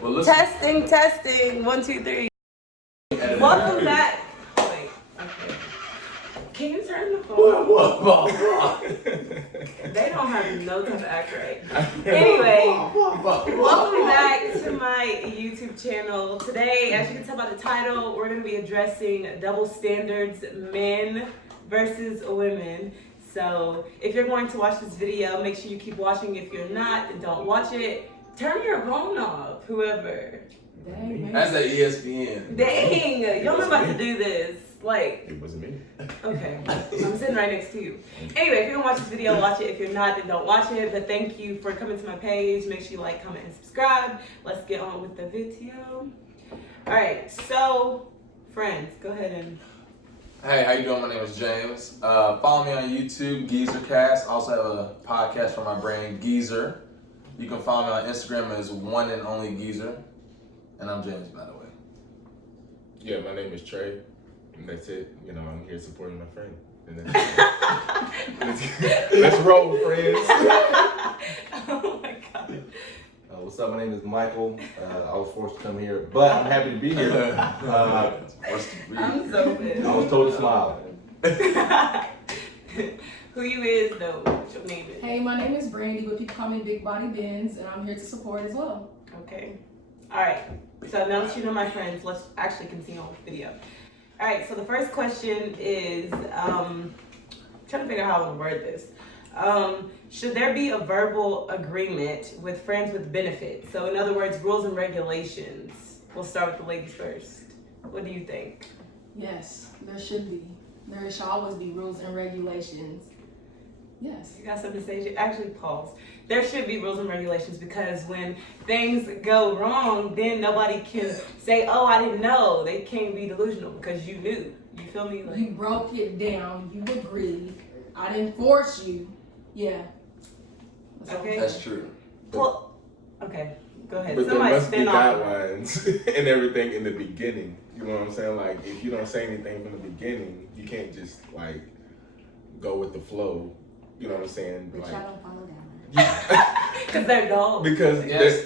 Well, Testing. 1, 2, 3. Welcome back. Wait. Okay. Can you turn the phone? What? They don't have no time to act right. Anyway, welcome back to my YouTube channel. Today, as you can tell by the title, we're going to be addressing double standards, men versus women. So if you're going to watch this video, make sure you keep watching. If you're not, then don't watch it. Turn your phone off, whoever. Dang, That's at ESPN. Dang, y'all know about to do this. Like, it wasn't me. okay, I'm sitting right next to you. Anyway, if you're gonna watch this video, watch it. If you're not, then don't watch it. But thank you for coming to my page. Make sure you like, comment, and subscribe. Let's get on with the video. All right, so friends, go ahead and. Hey, how you doing? My name is James. Follow me on YouTube, GeezerCast. Also have a podcast for my brand, Geezer. You can follow me on Instagram as one and only Geezer. And I'm James, by the way. Yeah, my name is Trey. And that's it. You know, I'm here supporting my friend. And let's roll, friends. Oh my God. What's up? My name is Michael. I was forced to come here, but I'm happy to be here. I'm so pissed. I was told to smile. Who you is though? What's your name is? Hey, my name is Brandy, but people call me Big Body Benz, and I'm here to support as well. Okay. All right. So now that you know my friends, let's actually continue on with the video. All right. So the first question is, I'm trying to figure out how I would word this. Should there be a verbal agreement with friends with benefits? So in other words, rules and regulations. We'll start with the ladies first. What do you think? Yes, there should be. There should always be rules and regulations. Yes. You got something to say? Actually, pause. There should be rules and regulations because when things go wrong, then nobody can say, "Oh, I didn't know." They can't be delusional because you knew. You feel me? Like, You broke it down. You agreed. I didn't force you. Yeah. okay. That's true. Well, okay. Go ahead. But there Somebody must be spin off. guidelines and everything in the beginning. You know what I'm saying? Like, if you don't say anything from the beginning, you can't just, like, go with the flow. You know what I'm saying? But Like, y'all don't follow that. Because they're gold. because Yes,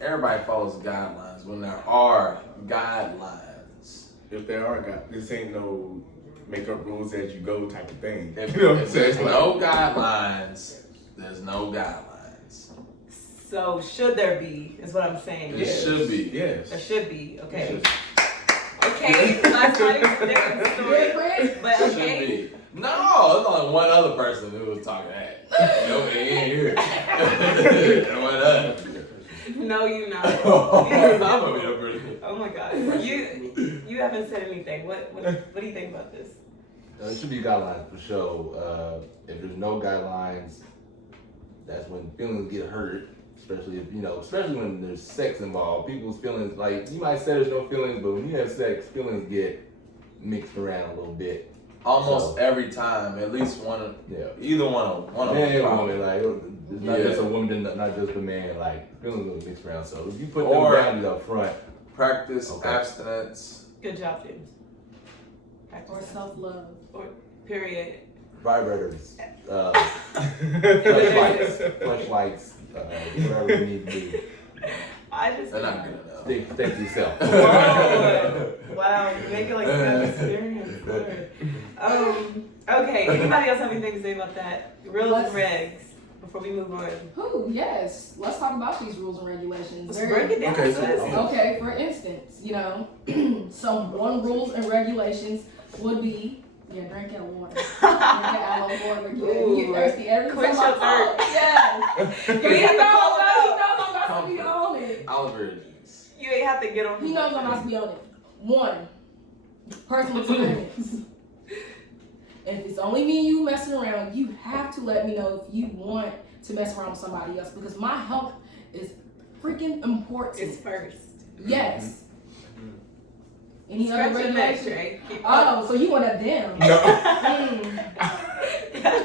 everybody follows guidelines when there are guidelines. if there are guys, this ain't no make up rules as you go type of thing. If, You know what I'm if there's saying? no guidelines, there's no guidelines. So should there be? Is what I'm saying. It should be. Yes. There should be. Okay. Yes. Okay. Last time it was a different story. Different? But Should okay. be. No, there's only one other person who was talking that. No, he ain't here. And what up? No, you not. I'm gonna be a person. Oh my God. You haven't said anything. What do you think about this? There should be guidelines for sure. If there's no guidelines, that's when feelings get hurt. Especially if especially when there's sex involved. People's feelings, like you might say there's no feelings, but when you have sex, feelings get mixed around a little bit. Almost every time, at least either one of Man them. and woman, like it's not just a woman, not just a man. Like feelings will mix around. So if you put them boundaries up front, Practice abstinence. Good job, James. Practice Or self-love. Or period. vibrators, flashlights, whatever you need to do. I just. They're not good enough. Stick to yourself. Whoa. Wow, you make it like a good experience. Lord. Okay, anybody else have anything to say about that? Rules and regs before we move on. Who? Yes. Let's talk about these rules and regulations. Let's Very- break it down. Okay, sis. Okay, for instance, some rules and regulations would be, drink your water. Drink your aloe water. You thirsty every Quench time your I talk. Yes. You ain't have to call it He out. knows I'm about to be on it. Aloe vera juice. You ain't have to get on. He knows I'm about to be on it. 1, personal experience. If it's only me and you messing around, you have to let me know if you want to mess around with somebody else because my health is freaking important. It's first. Yes. Any Scratch other your neck, regulations? Trey. Keep Oh, so you want a damn?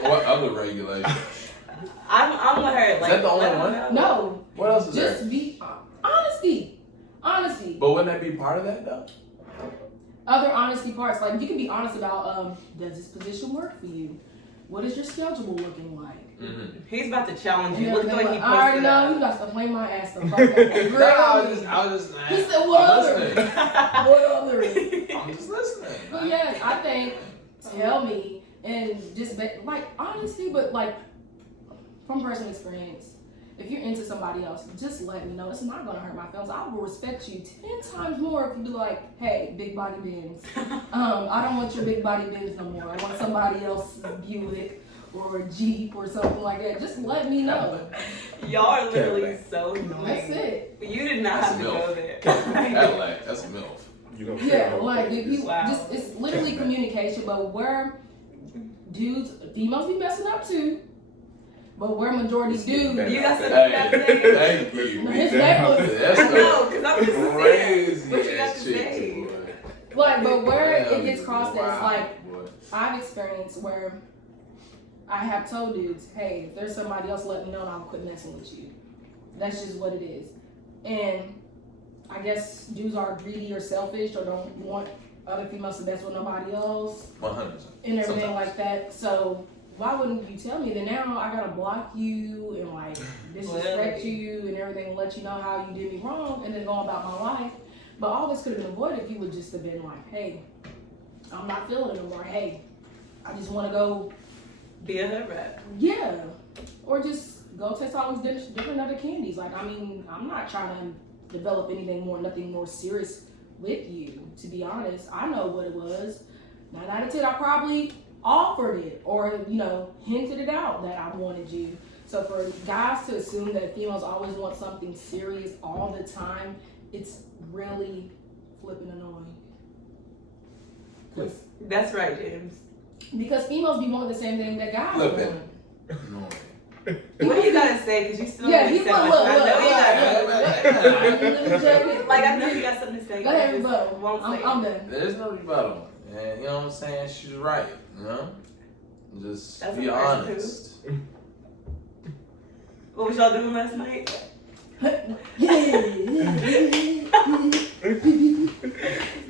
What other regulations? I'm with her. Like, that the only let her one? know. No. What else is there? Just be honesty. Honesty. But wouldn't that be part of that though? Other honesty parts, like you can be honest about does this position work for you? what is your schedule looking like? He's about to challenge you. And Look at the way he I already posted know that. you got to flame my ass the fuck out. No, I was just. He said, what I'm other? listening. What other? I'm just listening. But yes, I think, tell me, and just, like, honestly, but like, from personal experience, if you're into somebody else, just let me know. It's not gonna hurt my feelings. I will respect you 10 times more if you be like, hey, big body Benz. I don't want your big body Benz no more. I want somebody else's Buick or a Jeep or something like that. Just let me know. Y'all are literally so annoying. That's it. You did not have to go there. Cadillac, that's a MILF. You don't Yeah, care. like if you Wow. just, it's literally communication. But where dudes, females be messing up too. But where majority dudes, You got something you got to say? Thank you. His necklace. That's I know, because I'm just saying. crazy What you got ass to shit, say? too, boy. like, but where Damn, it gets crossed as wow, like, boy. I've experienced where I have told dudes, hey, if there's somebody else, let me know and I'll quit messing with you. That's just what it is. And I guess dudes are greedy or selfish or don't want other females to mess with nobody else 100%. and everything Sometimes. like that. So why wouldn't you tell me? Then now I gotta block you and like disrespect you and everything, let you know how you did me wrong and then go about my life. But all this could have been avoided if you would just have been like, hey, I'm not feeling it anymore. Hey, I just want to go. Be a hood rat. Yeah. Or just go taste all these different other candies. Like, I mean, I'm not trying to develop nothing more serious with you, to be honest. I know what it was. 9 out of 10, I probably offered it or, hinted it out that I wanted you. So for guys to assume that females always want something serious all the time, it's really flipping annoying. That's right, James. Because females be wanting the same thing that guys Flipping. want. No. What do you gotta say? Because you still Yeah, haven't he said look, much. look, I know you got Like, I know you got something to say. Go ahead, You just rebuttal. won't say I'm it. done. There's no rebuttal. And you know what I'm saying? She's right. You know? Just That's be a person, honest. What was y'all doing last night?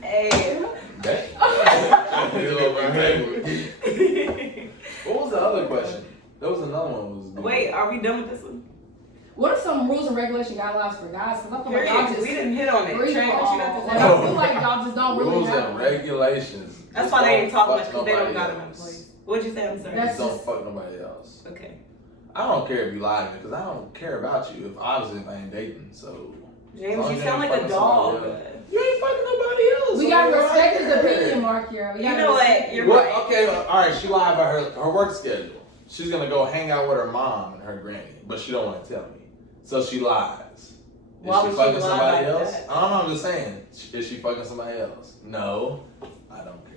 Hey. What was the other question? There was another one. Wait, are we done with this one? What are some rules and regulation guidelines for guys? Because I feel like y'all Period. just We didn't hit on it. free Train, for what you all. got Like, to I say? feel like y'all just don't really rules have and them. regulations. That's Just why they don't didn't talk fuck much because they don't nobody got them in else. place. What'd you say? I'm sorry. That's Just don't just- fuck nobody else. Okay. I don't care if you lie to me because I don't care about you if obviously if I ain't dating. So James, long you as sound you like ain't a fucking dog. somebody you ain't fucking nobody else. We so gotta why respect his care? opinion, Mark, here. We You gotta know what? respect You're it. What? right. Okay, all right. She lied about her work schedule. She's gonna go hang out with her mom and her granny, but she don't want to tell me. So she lies. Is Why she would she fucking lie somebody like else? that? I don't know. I'm just saying. Is she fucking somebody else? No, I don't care.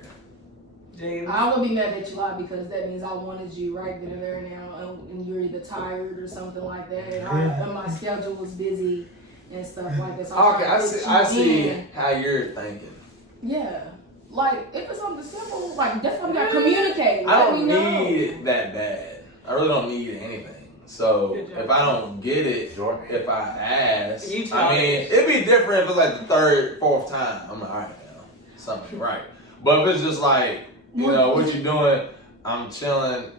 James. I would be mad that you lied because that means I wanted you right then and there now, and you're either tired or something like that, and my schedule was busy and stuff like that. So Okay, tried I to see. fit I you see in. how you're thinking. Yeah, like if it's something simple, like that's why we gotta communicate. I Let me don't know. need it that bad. I really don't need anything. So Good job. if I don't get it, if I ask, You I mean, childish. it'd be different if it's like the third, fourth time. I'm like, all right, now, something right. But if it's just like, you know, what you doing? I'm chilling,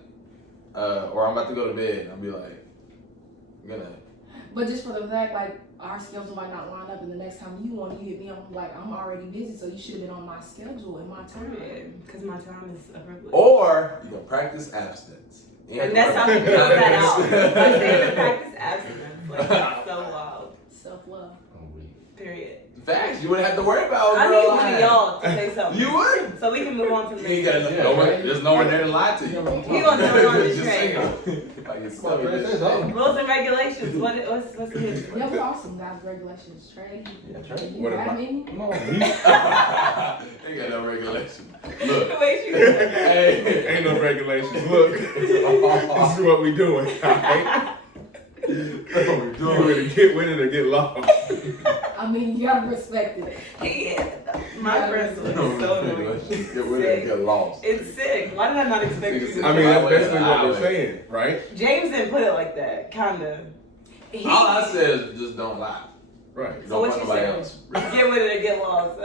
or I'm about to go to bed. I'll be like, good night. But just for the fact, like, our schedules might not line up, and the next time you want to hit me, I'm like, I'm already busy, so you should have been on my schedule and my time. Because my time is a privilege. Or you can practice abstinence. You And have that's to how you build that out. practice- Like saying to practice abstinence. Like, that's so wild. Self-love. Period. Facts. You wouldn't have to worry about. I girl need one of lying. y'all to say something. You would. So we can move on to the You ain't next got one. no one. There's no one there to lie to you. He gonna throw it on the Just train. saying. Like it's Come on, silly man, as say something. shit. Rules and regulations. What's the hit? Yeah, we awesome, guys. Regulations. Trade. Yeah, Trey. You What have about- any? Come on. Ain't got no regulation. Look. Wait, you Hey. Ain't no regulations. Look, this is what we doing. Alright? That's what we You either get with it or get lost. I mean, you gotta respect it. My person is so annoying. Get with it and get lost. It's sick. Why did I not expect you to I mean, that's Highway, basically what highway. they're saying, right? James didn't put it like that, kinda. All I said is just don't lie. Right. So Don't what fuck you nobody saying? else. Get with it or get lost.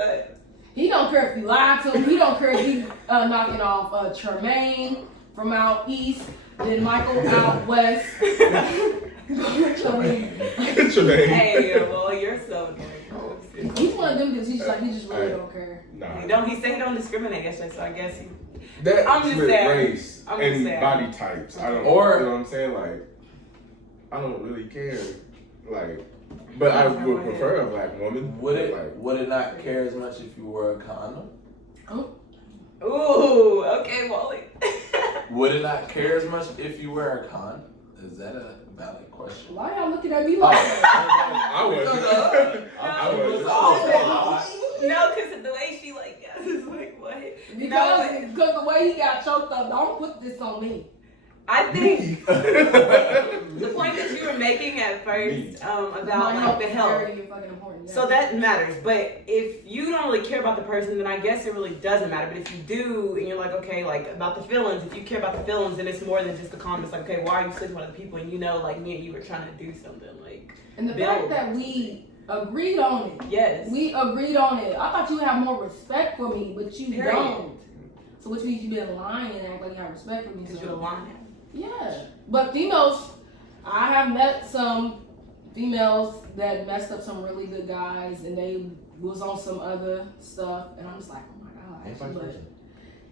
He don't care if you lie to him. He don't care if you knocking off Tremaine from out east, then Michael out west. Tremaine. Hey, well, you're so good. He's one of them dudes. He's like, he just really don't care. Nah. He say he don't discriminate, yesterday, so I guess he. That's I'm just with saying. race I'm just and saying. body types. I don't. Or- you know what I'm saying? Like, I don't really care. Like, but I would prefer a black woman. Would it Like, would it not care as much if you wore a condom? Ooh, okay, Wally. Would it not care as much if you wear a condom? Is that a valid question? Why y'all looking at me like that? I was. I was. No, because the way she like is like what? Because the way he got choked up, don't put this on me. I think the point that you were making at first about like the health. Very fucking important. So that matters, but if you don't really care about the person, then I guess it really doesn't matter. But if you do, and you're like, okay, like about the feelings, if you care about the feelings, then it's more than just a comment. It's like, okay, why are you sleeping with other people? And you know, like me and you were trying to do something, like. And the fact that we agreed on it. Yes. We agreed on it. I thought you had more respect for me, but you Period. don't. So which means you've been lying and act like you have respect for me. Because So. you're lying. Yeah. But females, I have met some females that messed up some really good guys and they was on some other stuff and I'm just like, oh my god. But,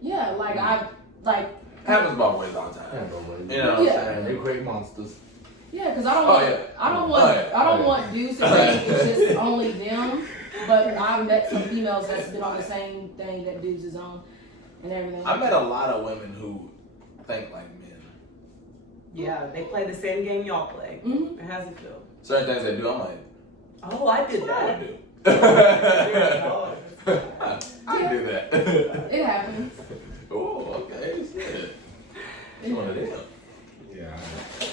yeah, like Happens about boys all the time. You know what I'm Yeah. saying? They great monsters. yeah, because I don't Oh, want yeah. I don't Oh, want yeah. I don't want dudes to think it's just only them. But I've met some females that's been on the same thing that dudes is on and everything. I met a lot of women who think like men. Yeah, they play the same game y'all play. Mhm. How's it feel? Certain things they do, I'm like, Oh, I did I that. would do. Oh. I do that. It happens. Oh, okay, shit. You one of them. Yeah.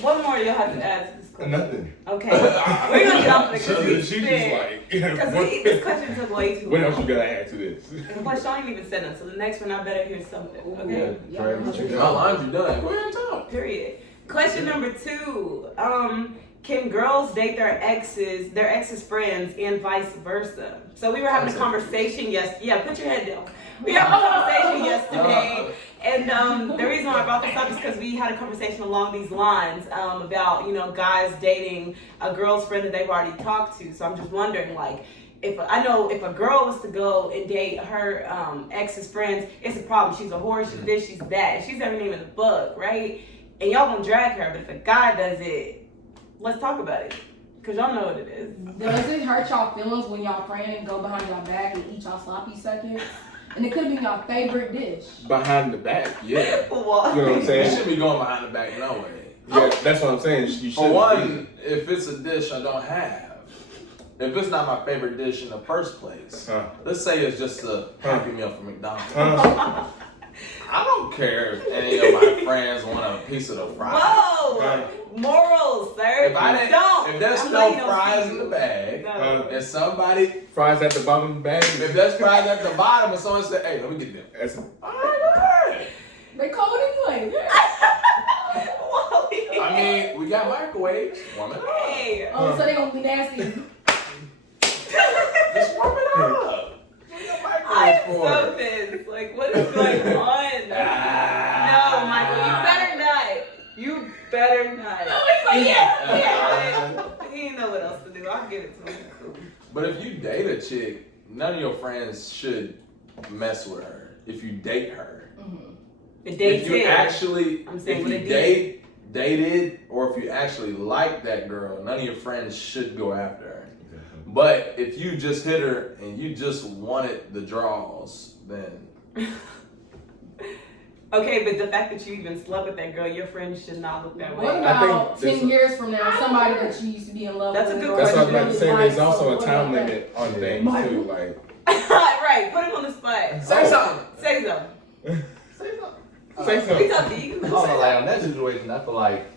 What more do y'all have to add to this question? Nothing. Okay, we're gonna get off of it because She just like. this question took way too What long. else you gotta add to this? And plus, y'all ain't even said nothing, so the next one I better hear something. Okay. Yeah. My laundry done. Go ahead and talk. Period. Question number 2. Can girls date their ex's friends, and vice versa? So we were having a conversation put your head down. We had a conversation yesterday, and the reason why I brought this up is because we had a conversation along these lines about, you know, guys dating a girl's friend that they've already talked to. So I'm just wondering, like, if a girl was to go and date her ex's friends, it's a problem. She's a whore, she's this, she's that. And she's never even a bug, right? And y'all gonna drag her, but if a guy does it, let's talk about it. Cause y'all know what it is. Does it hurt y'all feelings when y'all friend go behind y'all back and eat y'all sloppy seconds? And it could have been your favorite dish. Behind the back, yeah. What? You know what I'm You saying? shouldn't be going behind the back, no way. Yeah, that's what I'm saying. You should. For one, if it's a dish I don't have, if it's not my favorite dish in the first place, let's say it's just a Happy Meal from McDonald's. I don't care if any of my friends want a piece of the fries. Whoa! Morals, sir. If there's no fries in the bag, and somebody Fries at the bottom of the bag. if there's fries at the bottom and someone said, hey, let me get them. That's Alright. They cold anyway. Wally. I mean, we got microwaves. Warm it up. Hey. Oh, so they gonna be nasty. Just warm it up. We got I'm microwaves for so it. pissed. Like, what is going on? No, Michael, you better not. You better not. Yeah. He didn't know what else to do. I'll give it to him. Cool. But if you date a chick, none of your friends should mess with her. If you date her. The date If you actually, I'm saying if what you it dated, or if you actually like that girl, none of your friends should go after her. But if you just hit her and you just wanted the draws, then Okay, but the fact that you even slept with that girl, your friends should not look that way. What about 10 years from now, somebody that you used to be in love That's with? a good or That's what I was question. about to say. There's also a time limit on things Michael. too. Like, Right, put him on the spot. say something. Say something. say We something. talking to you. I don't know, like on that situation, I feel like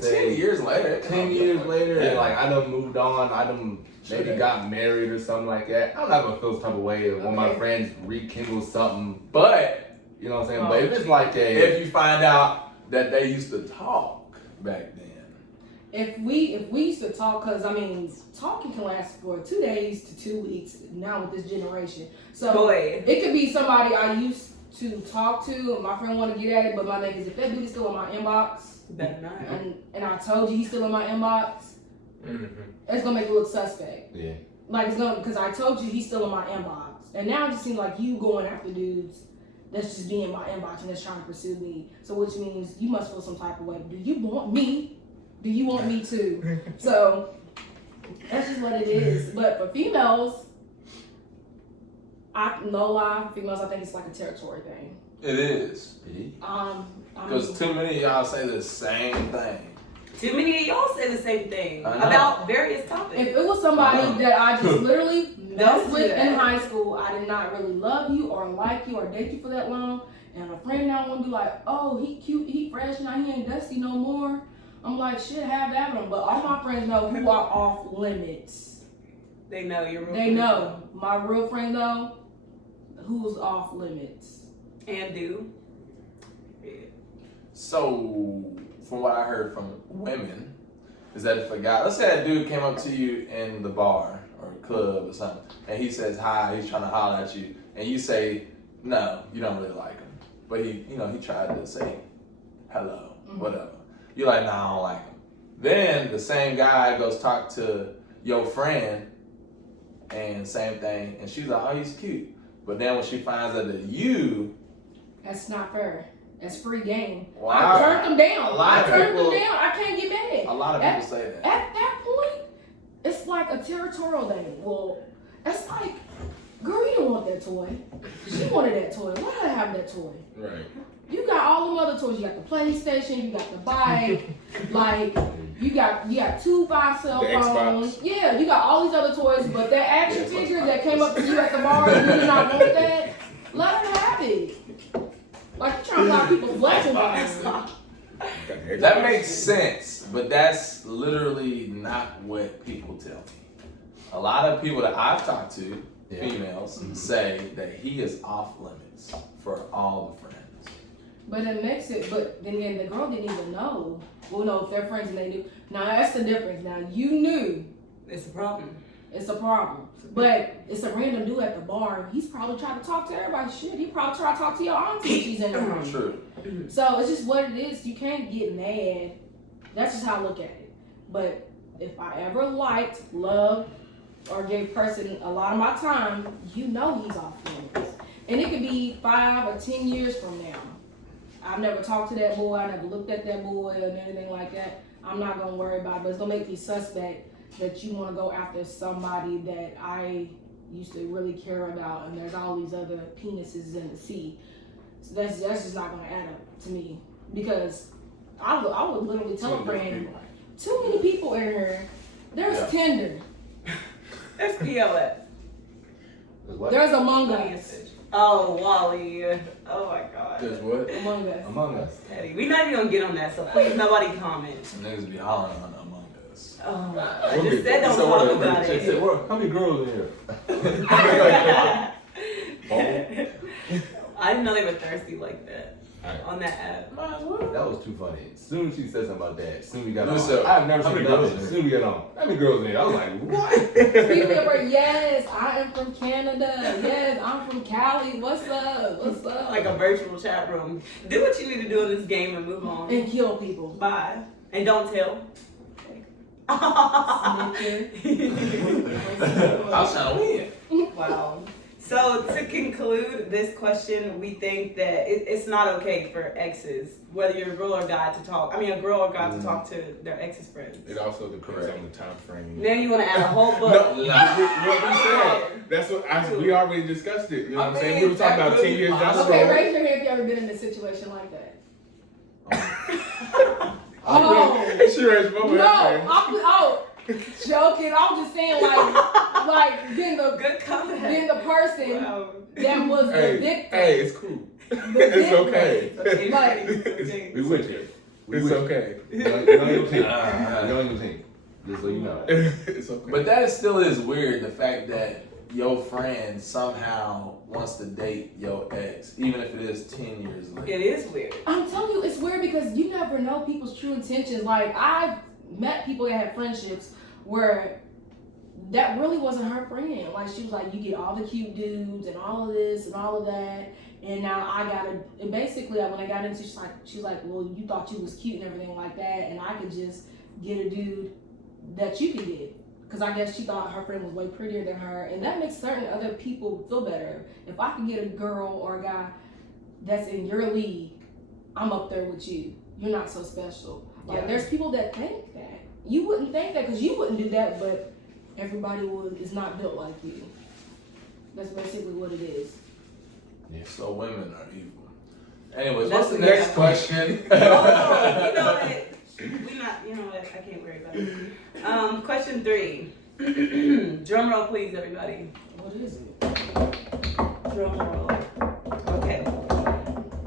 say 10 years later. 10 years later, and like I done moved on, I done maybe got married or something like that. I'm not gonna feel some type of way when my friends rekindle something. But You know what I'm saying? But if it's like a, if you find out that they used to talk back then, If we used to talk, because I mean, talking can last for 2 days to 2 weeks now with this generation. So Boy. it could be somebody I used to talk to. My friend want to get at it, but my nigga is if that dude is still in my inbox, Better not. and I told you he's still in my inbox, it's gonna make it look suspect. Yeah. Like it's gonna, because I told you he's still in my inbox, and now it just seems like you going after dudes that's just being in my inbox and that's trying to pursue me. So which means you must feel some type of way. Do you want me? Do you want me too? So that's just what it is. But for females, no lie, females, I think it's like a territory thing. It is. Because Too many of y'all say the same thing. Too many of y'all say the same thing I know. about various topics. if it was somebody that I just literally messed do with that. in high school, I did not really love you or like you or date you for that long, and a friend now want to be like, oh, he cute, he fresh, now he ain't dusty no more. I'm like, shit, have at him. But all my friends know who are off limits. They know you're real. They know. My real friend though, who's off limits. And do. So, from what I heard from women, is that if a guy, let's say a dude came up to you in the bar or club or something, and he says hi, he's trying to holler at you, and you say, no, you don't really like him. But he tried to say hello, whatever. You're like, nah, I don't like him. Then the same guy goes talk to your friend, and same thing, and she's like, oh, he's cute. But then when she finds out that you, That's not fair. That's free game. wow, I turned them down. A lot of I turned people- them down. I can't get mad. a lot of people say that. At that point, it's like a territorial thing. Well, it's like, girl, you didn't want that toy. She wanted that toy. Let her have that toy. Right. You got all them other toys. You got the PlayStation. You got the bike. Like you got 2 cell The phones. Xbox. Yeah, you got all these other toys. But that action figure that came up to you at the bar and you did not want that, let her have it. Like you trying to block people's blessings on them. That makes sense, but that's literally not what people tell me. A lot of people that I've talked to, females, say that he is off limits for all the friends. But it makes it, but then again, the girl didn't even know. Well, no, if they're friends and they knew. Now, that's the difference. Now, you knew It's a problem. it's a problem. But it's a random dude at the bar. He's probably trying to talk to everybody. Shit, he probably trying to talk to your auntie if she's in the room. True. So, it's just what it is. You can't get mad. That's just how I look at it. But if I ever liked, loved, or gave person a lot of my time, you know he's off limits. And it could be 5 or 10 years from now. I've never talked to that boy, I never looked at that boy or anything like that. I'm not gonna worry about it, but it's gonna make me suspect that you wanna go after somebody that I used to really care about and there's all these other penises in the sea. So that's just not gonna add up to me. Because I would literally tell a friend, too many people in here. There's Tinder. That's POS. There's Among Us. Oh, Wally. Oh my God. There's what? Among Us. Among Us. Petty. We're not even gonna get on that, so please nobody comment. Some niggas be hollering on Among Us. Oh, I just said don't talk about She said, it. well, how many girls in here? I didn't know they were thirsty like that Alright. on that app. That was too funny. As soon as she said something about that, as soon as we got on, Listen, I've never how seen many nothing. girls in As soon as we got on, how many girls in here? I was like, what? People are, yes, I am from Canada. Yes, I'm from Cali. What's up? What's up? Like a virtual chat room. Do what you need to do in this game and move on. And kill people. Bye. And don't tell. Snitcher. I was trying to win. Wow. So to conclude this question, we think that it's not okay for exes, whether you're a girl or guy, to talk. I mean, a girl or guy to talk to their ex's friends. It also depends on the time frame. Now you want to add a whole book. No, what we said. That's what we already discussed it. You know what I'm saying? We were talking about 10 years down the Okay, road. raise your hand if you ever been in a situation like that. She raised both No, hands. joking. I was just saying, like being the Good comment. being the person Wow. that was the victim. Hey, it's cool. The It's victim. okay. Okay, Like- okay. We with you. We It's with you. okay. You're on your team. You're on your team. Just so you know. It's okay. But that still is weird, the fact that your friend somehow wants to date your ex, even if it is 10 years later. It is weird. I'm telling you, it's weird because you never know people's true intentions. Like, I've met people that had friendships where that really wasn't her friend. Like, she was like, you get all the cute dudes and all of this and all of that. And now I gotta, and basically when I got into, she's like, well, you thought you was cute and everything like that, and I could just get a dude that you could get. Because I guess she thought her friend was way prettier than her, and that makes certain other people feel better. If I can get a girl or a guy that's in your league, I'm up there with you. You're not so special. Like, there's people that think that. You wouldn't think that because you wouldn't do that, but everybody is not built like you. That's basically what it is. Yeah, so women are evil. Anyways, what's the next question? Oh, you know what? You know what? I can't worry about it. Question 3. Drum roll, please, everybody. What is it? Drum roll. Okay.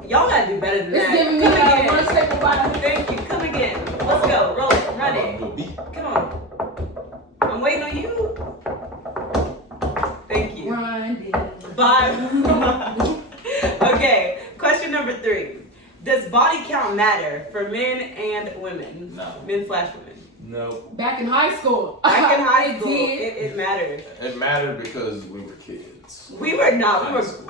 Y'all gotta do better than It's that. giving me Come one again. second body. Thank you. Come again. Let's go. Roll it. Run it. Come on. I'm waiting on you. Thank you. Grinding. 5. Okay. Question number 3. Does body count matter for men and women? No. Men/women. No. Back in high school. Back in high It school, did. it mattered. It mattered because we were kids. We were not. I was.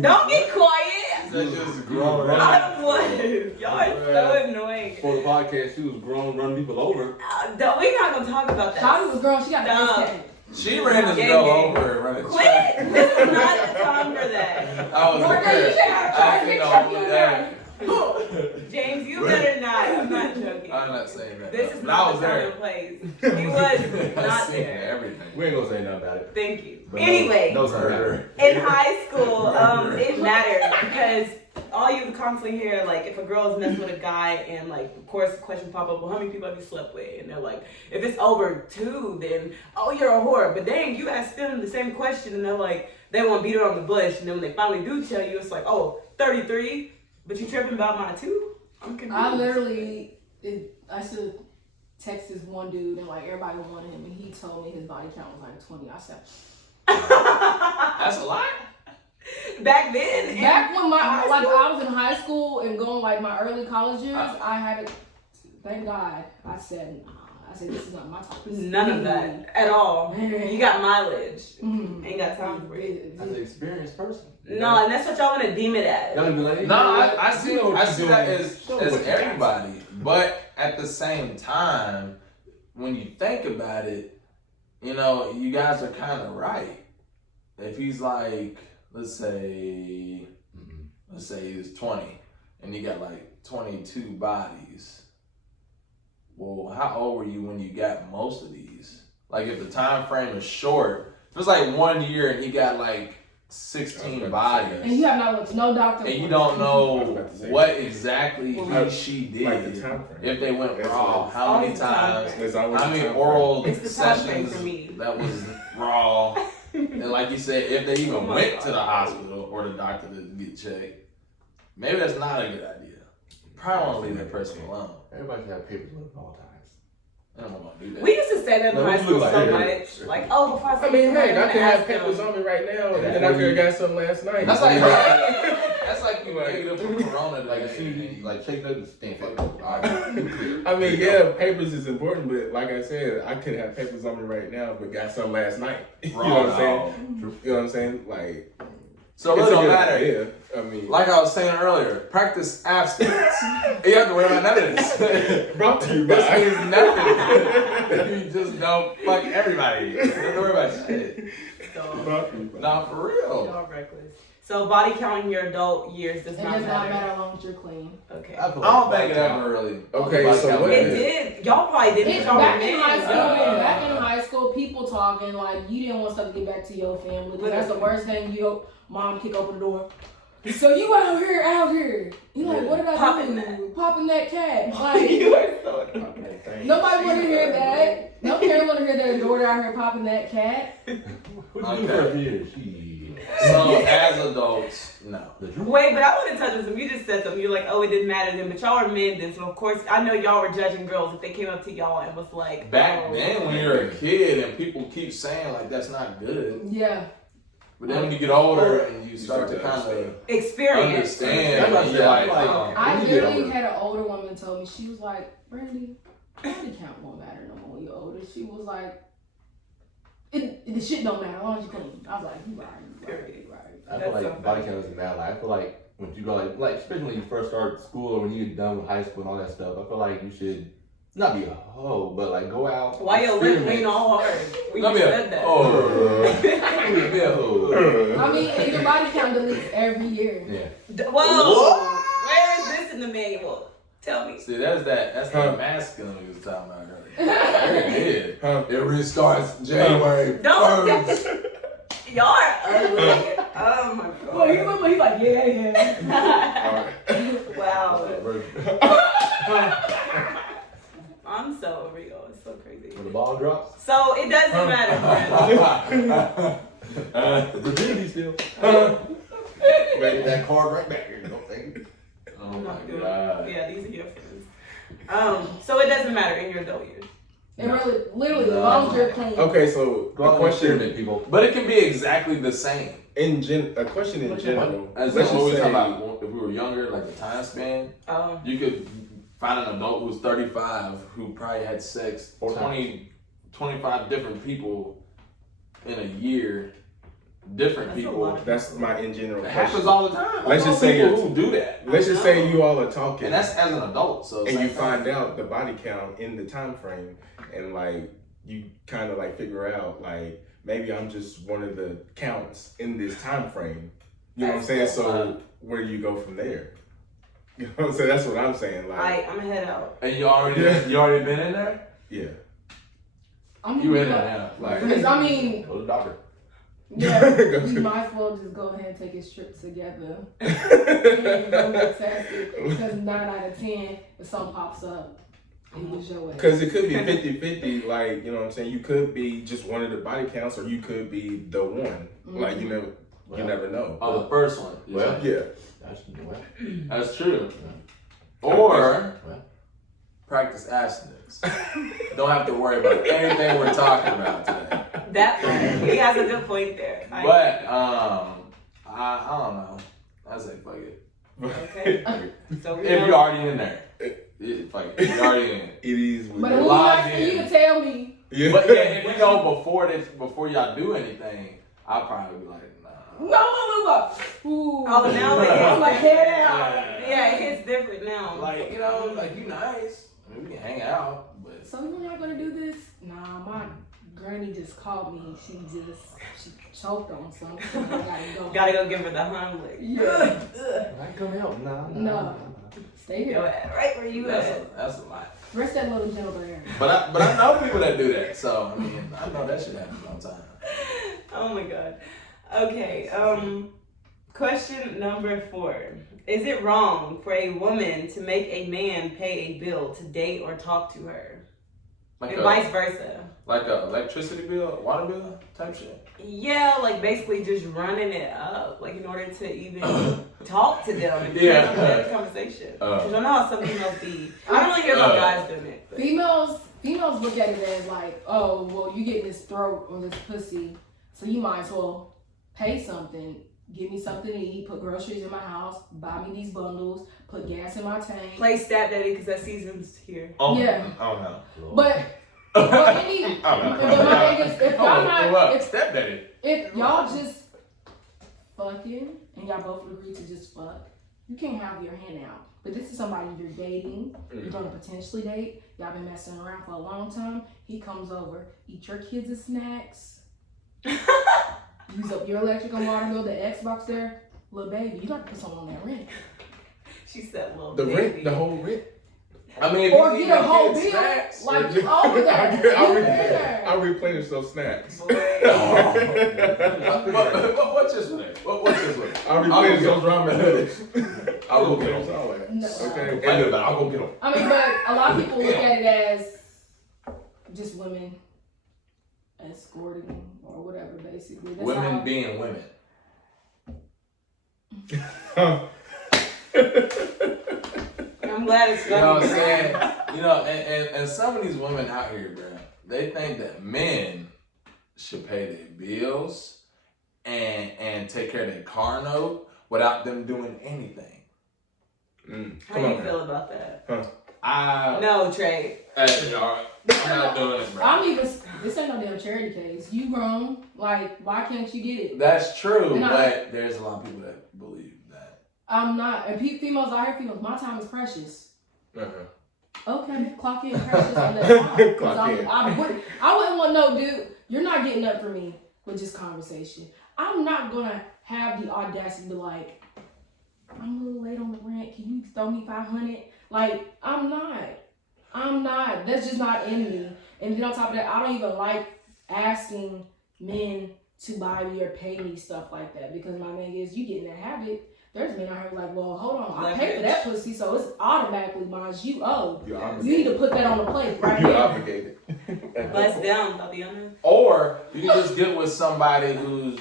Don't get quiet. That's just grown. I was. Y'all are so annoying. For the podcast, she was grown, running people over. We're not gonna talk about that. Shawty was girl. She got the No. face tag. She ran this Gang, girl gang. over and running Quit! track. This is not the time for that. I was Morgan, there. you should have tried to I get know your that. James, you better not. I'm not joking. I'm not saying that. This is But I not was the time there. and place. He was I not seen there. everything. We ain't gonna say nothing about it. Thank you. But Anyway, no murder. in high school, it mattered because all you would constantly hear, like, if a girl is messing with a guy and, like, of course, the question pop up, well, how many people have you slept with? And they're like, if it's over 2, then, oh, you're a whore. But dang, you ask them the same question and they're like, they won't beat around the bush. And then when they finally do tell you, it's like, oh, 33, but you tripping about my 2? I'm confused. I literally, I should text this one dude and like everybody wanted him, and he told me his body count was like 20. I said, That's a lot. Back then. back when high like school? I was in high school and going like my early college years, I had to. Thank God, I said this is not my type. This is None of that at all. You got mileage. Mm. Ain't got time for it. That's an experienced person. No, and that's what y'all want to deem it as. Y'all be like, No, I see. what I you're see that doing. as Show what you got. everybody. But at the same time, when you think about it, you know, you guys are kind of right. If he's like, let's say he's 20, and you got like 22 bodies. Well, how old were you when you got most of these? Like, if the time frame is short, if it's like 1 year and he got like 16 bodies, And you have not looked no doctor. and you don't know I was about to say what exactly she did, Like the time frame. if they went That's raw, what- how many Always the time times, frame. There's always how a many time oral It's the time frame sessions for me. that was raw, and like you said, if they even Oh my went God. to the hospital or the doctor to get checked, maybe that's not a good idea. Probably want to leave that person alone. Everybody should have papers at all times. I don't want to do that. We used to say that in No, high we school look so like much. Like, oh, before I I see mean, somebody, hey, I I'm could gonna have ask papers them. on me right now, and Yeah, then I could have got some last night. That's like that's like you negative for Corona. Like as soon as you like shake up the stink. Alright. I mean, yeah, papers is important, but like I said, I could have papers on me right now, but got some last night. You know what I'm saying? You know what I'm saying? Like, So it it's really a don't good matter. idea. I mean, Like I was saying earlier, practice abstinence. You have to worry about none of this. brought to you This by. means nothing. You just don't fuck everybody. You don't have to worry about shit. Brought to you by. Nah, for real. Y'all reckless. So body count in your adult years does It not does not matter. matter as long as you're clean. Okay. I don't think it ever really. Okay, so what It is did. Y'all probably didn't. It's Y'all back were in men. high school. Yeah. Back in high school, people talking like you didn't want stuff to get back to your family. 'Cause that's the worst thing. Your mom kick open the door. So you out here. You like, what did I Popping do? Popping that cat. Like You are so nobody want to hear that. No parent want to hear their daughter out here popping that cat. What you do for a year? She. So as adults, no. Wait, but I want to touch on something. You just said something. You're like, oh, it didn't matter then. But y'all are men then. So, of course, I know y'all were judging girls if they came up to y'all and was like, Back oh. then, when you're a kid and people keep saying like that's not good, Yeah. but then when you get older and you start to kind understand. of Experience. understand, That's what and you're like, I'm saying. oh. I When you get literally older. had an older woman tell me, she was like, Brandy, body count won't matter no more when you're older. She was like, the shit don't matter as long as you clean. I was like, you right. I feel like body count doesn't matter. Like, I feel like when you go like especially when you first start school or when you get done with high school and all that stuff, I feel like you should not be a hoe, but like go out. Why your lip lean all hard? We just said that. Be a hoe. I mean, and your body count deletes every year. Yeah. Whoa! Where is this in the manual? Tell me. See, that's that masculine we was talking about earlier. There it is. It restarts January 1st. Y'all are ugly. Oh my god. Well, you remember he's like, yeah. Wow. I'm so over y'all. It's so crazy. When the ball drops. So it doesn't matter, friends. Virginity still. That card right back here. Don't take it. Oh my god. Yeah, these are your friends. So it doesn't matter in your adult years. It really, literally, as long as you're clean. Okay, so Go out a question, people. But it can be exactly the same. a question in general. As Let's what we just talking say, about, if we were younger, like the time span, Oh. you could find an adult who was 35 who probably had sex 25 different people in a year. Different That's a people. lot. that's my in general It question. happens all the time. Let's I know just say people you're- who do that, Let's just say you all are talking, and that's as an adult. So and same you thing. find out the body count in the time frame, and like you kind of like figure out like maybe I'm just one of the counts in this time frame. You know what I'm saying? So where do you go from there? You know what I'm saying? That's what I'm saying. Like, I'm head out. And you already been in there. yeah. You in there now? Like, Because I mean, Go to the doctor. yeah, you might as well just go ahead and take his trip together. And go get tested. Because 9 out of 10, if something pops up, it was your way. Because it could be 50-50, like, you know what I'm saying? You could be just one of the body counts, or you could be the one. Like, you never know. oh, the first one. Well, Yeah. That's true. Or Well. practice abstinence. Don't have to worry about anything we're talking about today. That part. He has a good point there. But I don't know. I say fuck it. Okay. So we If know- you're already in there, fuck it. If you're already in it. It is what But it who is. Log likes for you in. to tell me? Yeah. But yeah, if you know before y'all do anything, I'll probably be like, nah. No. Ooh. Oh, now it I'm is. like, head out. Yeah, it hits different now. Like, you know, like you nice. I mean, we can hang out, but So you're not gonna do this? Nah, my granny just called me. She choked on something. So I gotta go. Gotta go give her the Heimlich. Yeah. I come help. No. Stay Yo, here. right where you at. that's a lot. Rest that little gentle there. But I know people that do that, so I mean, I know that shit happens all the time. Oh my god. Okay, question number 4. Is it wrong for a woman to make a man pay a bill to date or talk to her? Like And vice versa. Like a electricity bill, water bill type shit. Yeah, like basically just running it up, like in order to even talk to them and Yeah. have a conversation. Because I know how some females be. I don't really hear about guys doing it. But. Females look at it as like, oh, well, you getting this throat or this pussy, so you might as well pay something. Give me something to eat, put groceries in my house, buy me these bundles, put gas in my tank. Play Stat Daddy because that season's here. Oh, Yeah. Oh no. But any, but my thing is, if y'all not, Stepdaddy. if y'all just fucking and y'all both agree to just fuck, you can't have your hand out. But this is somebody you're dating, you're gonna potentially date, y'all been messing around for a long time. He comes over, eat your kids' snacks, use up your electric and water bill, the Xbox there. Little baby, you got to put something on that rent. She said, "Little The baby." rent, the whole rent. I mean, if Or you get a eat whole kids' bill, snacks, like you over there. I replenish those snacks. What's this one? What's this one? I replenish those ramen noodles. I will get get them all that. No. Okay. I'll go get them. I mean, but a lot of people look at it as just women escorting or whatever, basically. That's Women how, being women. I'm glad it's You know what I'm funny. saying? You know, and some of these women out here, bro, they think that men should pay their bills and take care of their car note without them doing anything. How do you feel about that? I No, Trey. Hey, y'all, I'm not doing it, bro. I'm even, This ain't no damn charity case. You grown. Like, why can't you get it? That's true, And but there's a lot of people that believe that. I'm not. And females out here, females, my time is precious. Uh-huh. Okay, clock in precious on that time. Clock in. I wouldn't want no dude. You're not getting up for me with this conversation. I'm not gonna have the audacity to be like, I'm a little late on the rent. Can you throw me $500? Like, I'm not. That's just not in me. And then on top of that, I don't even like asking men to buy me or pay me stuff like that, because my thing is, you get in that habit. There's men out here like, well, hold on, I paid for that pussy, so it's automatically mine. You owe. You need to put that on the plate right You're now. obligated. Bust down, Fabiana. Or you can just get with somebody who's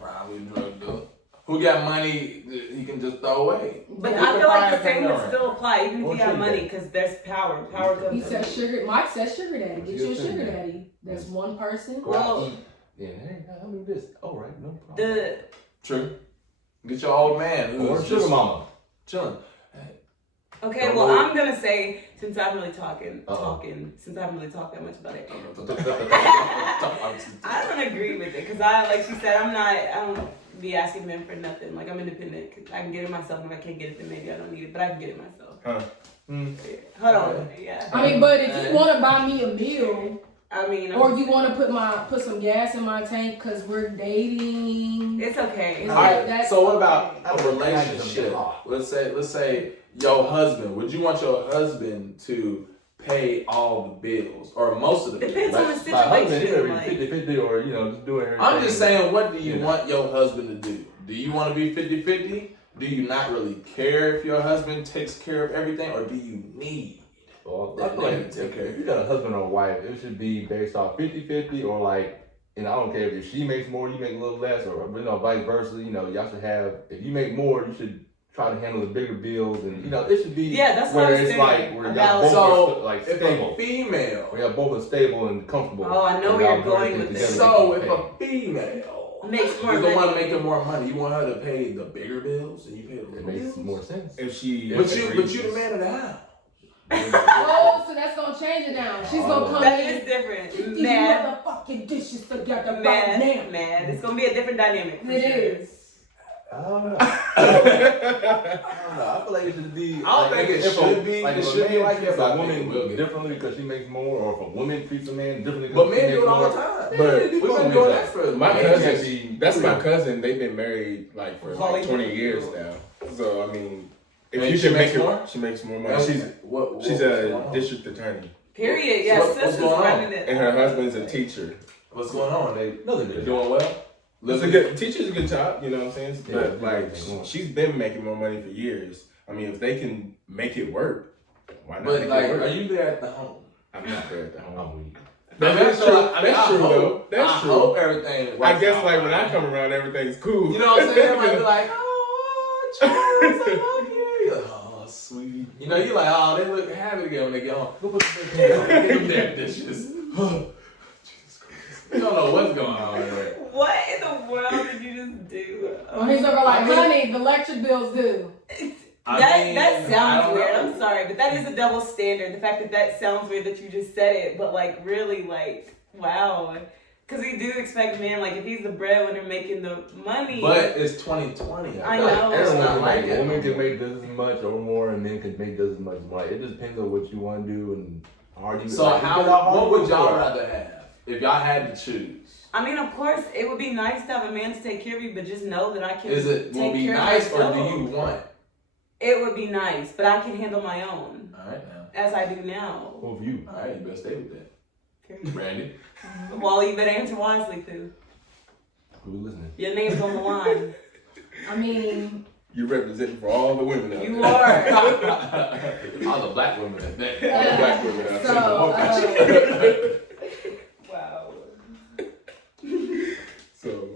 probably a drug dealer, who got money that he can just throw away. But You I can feel like find the same a would parent. still apply, even if Or you got sugar money, daddy. because there's power. Power comes. He said sugar. Mike said sugar daddy. Get you a Sugar sugar daddy. daddy. That's one person. Go out Well- eat. Yeah, hey, how do this? All right, no problem. The True. Get your old man Or who's sugar just mama. chilling. okay, Don't well, move. I'm gonna say, since I haven't really talked that much about it, I don't agree with it, because I like she said, I don't be asking men for nothing. Like, I'm independent. I can get it myself, and if I can't get it, then maybe I don't need it, but I can get it myself. Huh. Hold on, yeah. I mean, but if you want to buy me a meal, I mean, or you want to put some gas in my tank because we're dating, it's okay. It's All right. That's So what okay. about I a would relationship? imagine Let's say your husband. Would you want your husband to pay all the bills or most of the bills? Depends on the My husband, situation. he Like, 50-50 or, just doing everything. I'm just saying, what do you Yeah. want your husband to do? Do you want to be 50-50? Do you not really care if your husband takes care of everything, or do you need? Well, I feel like if you got a husband or a wife, it should be based off 50-50 or like, I don't care if she makes more, you make a little less, or vice versa. Y'all should have, if you make more, you should try to handle the bigger bills, and it should be yeah, that's what where I was it's saying. like where y'all About- both So are like if stable. a female, Where y'all both are stable and comfortable. Oh, I know and where y'all you're do going everything with this. together, so you if can a female Makes more is the one money. making more money, you want her to pay the bigger bills and you pay the pay. It little makes bills? more sense. If she, But you the man of the house. Oh, so that's gonna change it now. She's gonna come That in. is different. Get these Mad, motherfucking dishes together right now. mad. It's gonna be a different dynamic. For It sure. is. I don't know. I don't know. I feel like it should be. I don't think it should be. Like It if should a be man like treats that, but I a think woman it will be. differently because she makes more, or if a woman treats a man differently But because she men makes do it all more. the time. But We've been doing that for my years. cousin, that's my cousin. They've been married like for like 20 years now. So I mean, if And you she can makes make more? it, she makes more money. Now, She's what's a going on? district attorney, Period. Yeah, What's sisters going on? running it. and her husband's a teacher. What's going on? Nothing They're to do. doing well. It's a good teacher's a good job, you know what I'm saying? Yeah, But like, yeah. she's been making more money for years. I mean, if they can make it work, why not But make like, it work? are you there at the home? I'm not there at the home. I'm weak. That's true. That's true though. That's I true. hope everything. I works guess out like when I fine. come around, everything's cool. You know what I'm saying? Everybody be like, oh, Charles, I love you. You're like, oh, sweet. You know, you're like, oh, they look happy again when they get home. Go put some damn dishes. Jesus Christ. You don't know what's going on there. What in the world did you just do? Well, he's over like, I mean- honey, the electric bills due. I That don't sounds weird. know. I'm sorry, but that is a double standard. The fact that sounds weird that you just said it, but like really, like wow, because we do expect men, like if he's the breadwinner making the money. But it's 2020. I feel like know. It's Everyone not can like make, it. women can make just as much or more, and men can make just as much more. It just depends on what you want to do and how hard you. So like, how? depends on What would you y'all are. rather have if y'all had to choose? I mean, of course, it would be nice to have a man to take care of you, but just know that I can. Is it take will be care nice of or do myself. you want? It would be nice, but I can handle my own All right now. as I do now. Well, for you. All right, you better stay with that. Period. Brandy. Well, you better answer wisely too. Who's listening? Your name's on the line. I mean, You're representing for all the women out You there. are. All the black women at that. All the black women out so, there. Wow. So,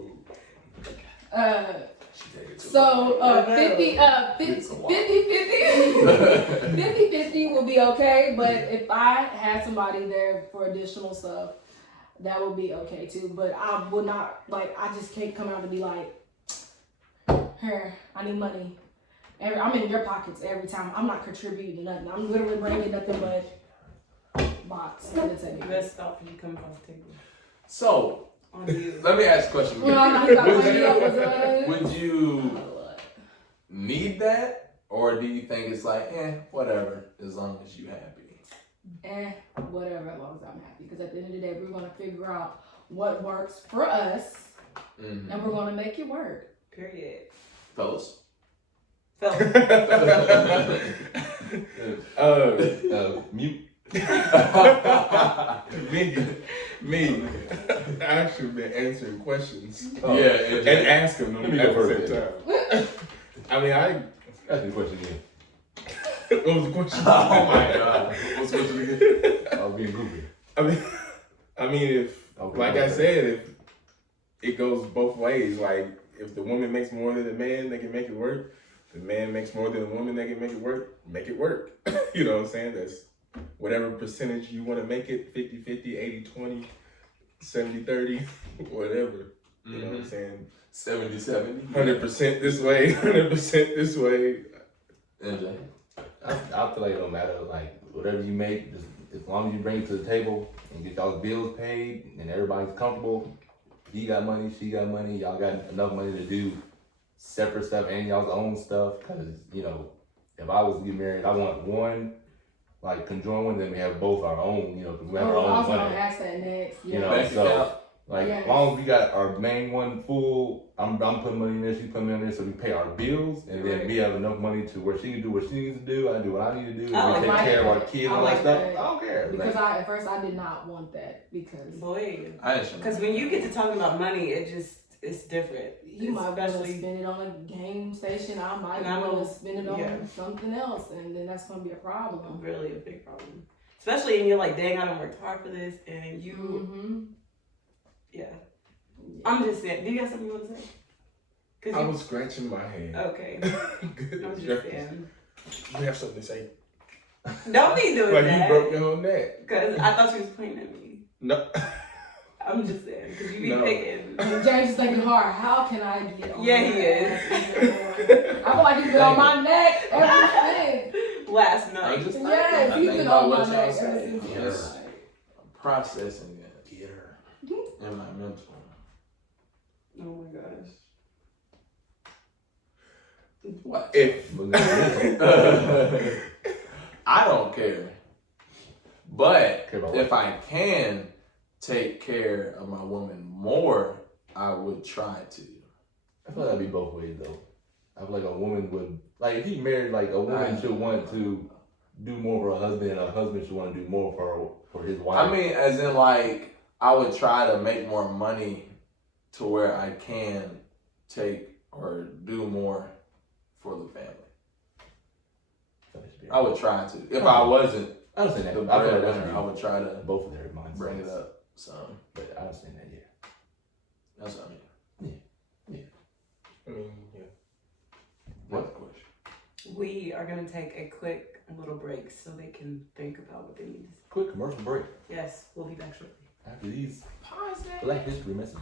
She take it to so, her. 50 will be okay, but if I had somebody there for additional stuff, that would be okay too. But I would not, like, I just can't come out and be like, here, I need money. I'm in your pockets every time. I'm not contributing nothing. I'm literally bringing nothing but box at the table. Let's stop when you come across the table. So, On you. let me ask a question. Well, he got money up with us. Would you need that, or do you think it's like, whatever, as long as you happy? Whatever, as long as I'm happy. Because at the end of the day, we're gonna figure out what works for us, Mm-hmm. and we're gonna make it work. Period. Fellas? Mute. me. I actually been answering questions. Yeah, And asking them Let me at go the first, same time. I mean, Ask me a question again. what was the question? Oh my god. What's the question again? I was being goofy. I mean, if Okay, like I said, if it goes both ways, like if the woman makes more than the man, they can make it work. The man makes more than the woman, they can make it work. Make it work. You know what I'm saying? That's whatever percentage you want to make it, 50-50, 80-20, 70-30, whatever. You know what I'm saying? 70-70. 100% this way, 100% this way. NJ. I feel like it don't matter. Like whatever you make, just as long as you bring it to the table and get y'all's bills paid and everybody's comfortable. He got money, she got money. Y'all got enough money to do separate stuff and y'all's own stuff. Cause you know, if I was to get married, I want one like conjoined one. Then we have both our own. You know, cause we have our I own was gonna money. ask that next. You know, Bank so. account. Like, Yes. as long as we got our main one full, I'm putting money in there, she's putting money in there, so we pay our bills, and then we have enough money to where she can do what she needs to do, I do what I need to do, and I we take like care of that. our kids and I all like that stuff. that. I don't care. Because Like, at first I did not want that because Boy. I understand. Because when you get to talking about money, it's different. you might want to Especially- spend it on a game station. I might And I want know- to spend it on yeah. something else, and then that's gonna be a problem. Really a big problem. Especially when you're like, dang, I done worked hard for this, and you, Mm-hmm. yeah. I'm just saying. Do you have something you want to say? 'Cause I you- was scratching my head. Okay. Good. I'm just saying. You have something to say? Don't be doing Like that. you broke your whole neck. Because I thought you was pointing at me. No. I'm just saying. Because you be No. picking. James is thinking hard. How can I get on? Yeah, he that is. ass even more? I feel like he's been on my neck ever since. Last I'm night. just Yes, I he's think been about on what my y'all neck say. ever since. Yes. Processing it. Get her. In my mental. Oh my gosh. What? If I don't care. But Care about if I can take care of my woman more, I would try to. I feel like that'd be both ways though. I feel like a woman would, like if he married, like a woman should want to do more for her husband and a husband should want to do more for his wife. I mean, as in like, I would try to make more money to where I can take or do more for the family. I would try to. If I wasn't I understand the that. I feel like breadwinner, I that's would try to both of their mindsets. bring it up. So But I understand that, yeah. that's what I mean. I mean, yeah. What's the question? We are going to take a quick little break so they can think about what they need to say. Quick commercial break Yes, we'll be back shortly. after these Black History messages.